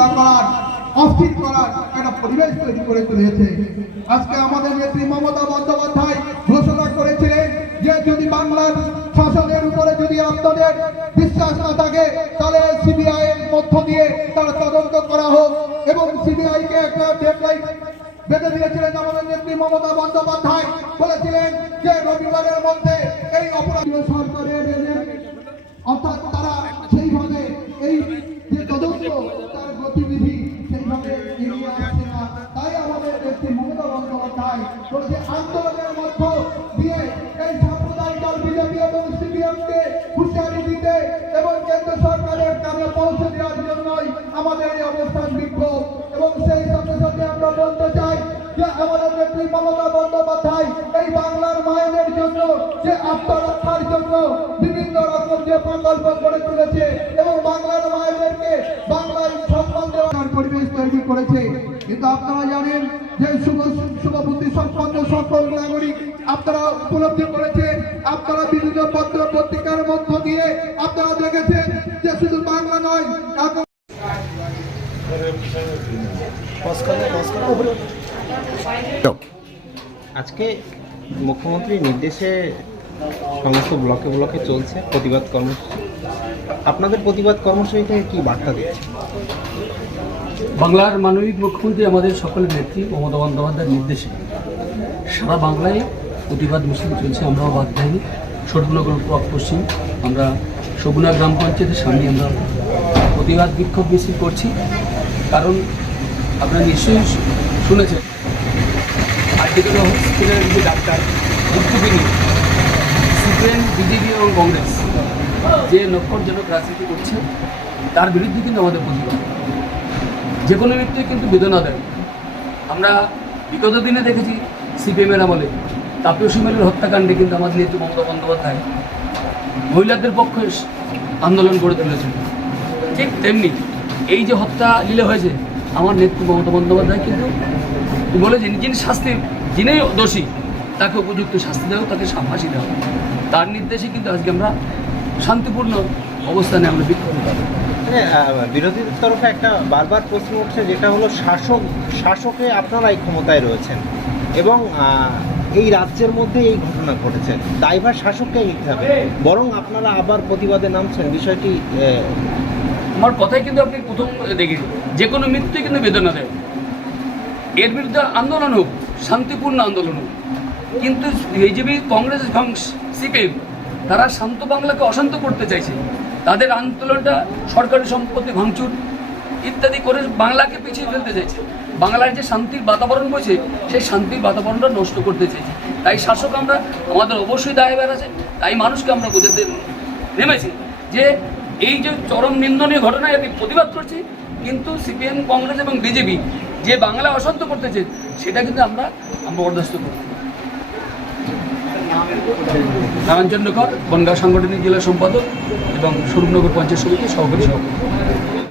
বিশৃঙ্খলা করার, অস্থির করার একটা পরিবেশ তৈরি করে তুলেছে। আজকে আমাদের নেত্রী মমতা বন্দ্যোপাধ্যায় ঘোষণা করেছিলেন যে যদি বাংলার শাসনের উপরে যদি আপনাদের বিশ্বাস না থাকে তাহলে সিবিআই এর মধ্য দিয়ে তার তদন্ত করা হোক, এবং সিবিআই কে একটা ডেডলাইন বেঁধে দিয়েছিলেন আমাদের নেত্রী মমতা বন্দ্যোপাধ্যায়। বলেছিলেন যে রবিবারের মধ্যে এই অপরাধী সরকারের অর্থাৎ তারা সেইভাবে এই যে তদন্ত তার গতিবিধি সেইভাবে এগিয়ে আসছে না। তাই আমাদের নেত্রী মমতা বন্দ্যোপাধ্যায় বলেছে আন্দোলনের মধ্য দিয়ে এই সাম্প্রদায়িক দল বিজেপি এবং সিপিএমকে হুঁশিয়ারি দিতে এবং কেন্দ্র সরকারের কানে পৌঁছে দেওয়ার জন্যই আমাদের এই অবস্থান বিক্ষোভ। এবং সেই সাথে সাথে আমরা বলতে চাই যে আমাদের নেত্রী মমতা বন্দ্যোপাধ্যায় এই বাংলার মায়েদের জন্য যে আত্মরক্ষার জন্য বিভিন্ন রকম যে প্রকল্প গড়ে তুলেছে এবং বাংলার মায়েদেরকে বাংলায় সম্মান দেওয়ার পরিবেশ তৈরি করেছে। কিন্তু আপনারা জানেন যে শুভবুদ্ধি সম্পন্ন সকল নাগরিক আপনারা উপলব্ধি করেছেন, আপনারা বিভিন্ন পত্র পত্রিকার মধ্য দিয়ে আপনারা দেখেছেন যে শুধু বাংলা নয় আজকে মুখ্যমন্ত্রীর নির্দেশে সমস্ত ব্লকে ব্লকে চলছে প্রতিবাদ কর্মসূচি। আপনাদের প্রতিবাদ কর্মসূচি থেকে কি বার্তা দিচ্ছে? বাংলার মাননীয় মুখ্যমন্ত্রী আমাদের সকলের নেত্রী মমতা বন্দ্যোপাধ্যায়ের নির্দেশে সারা বাংলায় প্রতিবাদ মিছিল চলছে। আমরাও বাদ দেয়নি। ছোটনগর পশ্চিম আমরা সগুনা গ্রাম পঞ্চায়েতের সামনে আমরা প্রতিবাদ বিক্ষোভ মিছিল করছি। কারণ আপনারা নিশ্চয়ই শুনেছেন আরজিকর হসপিটালের যে ডাক্তার ভুক্তভোগী সিপিএম, বিজেপি এবং কংগ্রেস যে নক্ষরজনক রাজনীতি করছে তার বিরুদ্ধে কিন্তু আমাদের প্রতিবাদ। যে কোনো ব্যক্তি কিন্তু বেদনা দেয়। আমরা বিগত দিনে দেখেছি সিপিএমের আমলে তাপসী মেলের হত্যাকাণ্ডে কিন্তু আমাদের নেত্রী মমতা বন্দ্যোপাধ্যায় মহিলাদের পক্ষে আন্দোলন গড়ে তুলেছেন। ঠিক তেমনি এই যে হত্যা লীলা হয়েছে আমার নেত্রী মমতা বন্দ্যোপাধ্যায় কিন্তু বলেছেন যিনি শাস্তি, যিনি দোষী তাকে উপযুক্ত শাস্তি দেওয়া, তাকে ফাঁসি দেওয়া। তার নির্দেশে কিন্তু আজকে আমরা শান্তিপূর্ণ অবস্থানে আমরা বিক্ষোভ করি। বিরোধীদের তরফে একটা বারবার প্রশ্ন উঠছে, যেটা হলো শাসকে আপনারাই ক্ষমতায় রয়েছেন এবং এই রাজ্যের মধ্যে এই ঘটনা ঘটেছে, দায়ভার শাসককেই নিতে হবে, বরং আপনারা আবার প্রতিবাদে নামছেন। বিষয়টি আমার কথাই কিন্তু আপনি প্রথম দেখি যে কোনো মৃত্যুই কিন্তু বেদনা দেয়। এর বিরুদ্ধে আন্দোলন হোক, শান্তিপূর্ণ আন্দোলন হোক, কিন্তু বিজেপি, কংগ্রেস এবং সিপিএম তারা শান্ত বাংলাকে অশান্ত করতে চাইছে। তাদের আন্দোলনটা সরকারি সম্পত্তি ভাঙচুর ইত্যাদি করে বাংলাকে পিছিয়ে ফেলতে চাইছে। বাংলার যে শান্তির বাতাবরণ বসে সেই শান্তির বাতাবরণটা নষ্ট করতে চাইছে। তাই শাসক আমরা, আমাদের অবশ্যই দায়ভার আছে। তাই মানুষকে আমরা বোঝাতে নেমেছি যে এই যে চরম নিন্দনীয় ঘটনায় আমি প্রতিবাদ করছি, কিন্তু সিপিএম, কংগ্রেস এবং বিজেপি যে বাংলা অশান্ত করতেছে সেটা কিন্তু আমরা বরদাস্ত করব। নারায়ণ চন্দ্র কর, বনগাঁ সাংগঠনিক জেলা সম্পাদক এবং স্বরূপনগর পঞ্চায়েত সমিতির সহকারী সভাপতি।